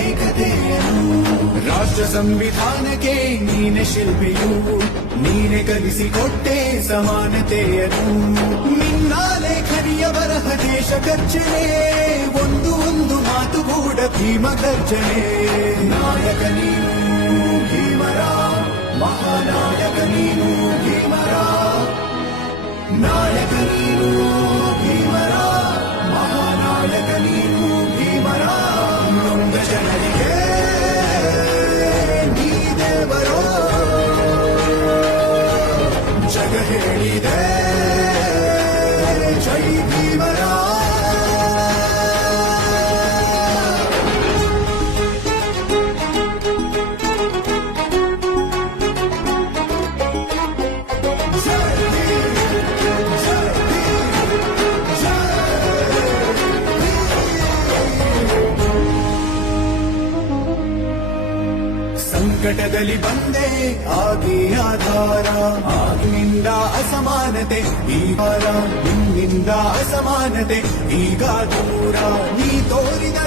ಏಕತೆಯನ್ನು ರಾಷ್ಟ್ರ ಸಂವಿಧಾನಕ್ಕೆ ನೀನೆ ಶಿಲ್ಪಿಯು, ನೀನೆ ಕಲಿಸಿಕೊಟ್ಟೆ ಸಮಾನತೆಯನ್ನು. ನಿನ್ನ ಲೇಖನಿಯ ಬರಹ ದೇಶ ಗರ್ಜನೆ, ಒಂದು ಒಂದು ಮಾತು ಕೂಡ ಭೀಮ ಗರ್ಜನೆ. ನಾಯಕ ನೀನು ಭೀಮರ, ಮಹಾನಾಯಕ ನೀನು ಭೀಮರ, ನಾಯಕ ನೀನು ಭೀಮರ, ಮಹಾನಾಯಕ ನೀನು ಭೀಮರ. ನೊಂದ ಜನರಿಗೆ ನೀ ದೇವರೋ ಜಗ ಹೇಳಿದೆ ಜೈ ಭೀಮರ. ಸಂಕಟದಲ್ಲಿ ಬಂದೆ ಆಗಿ ಆಧಾರ, ಆಗಿನಿಂದ ಅಸಮಾನತೆ ಈಗ ನಿನ್ನಿಂದ ಅಸಮಾನತೆ ಈಗ ದೂರ. ನೀ ತೋರಿದ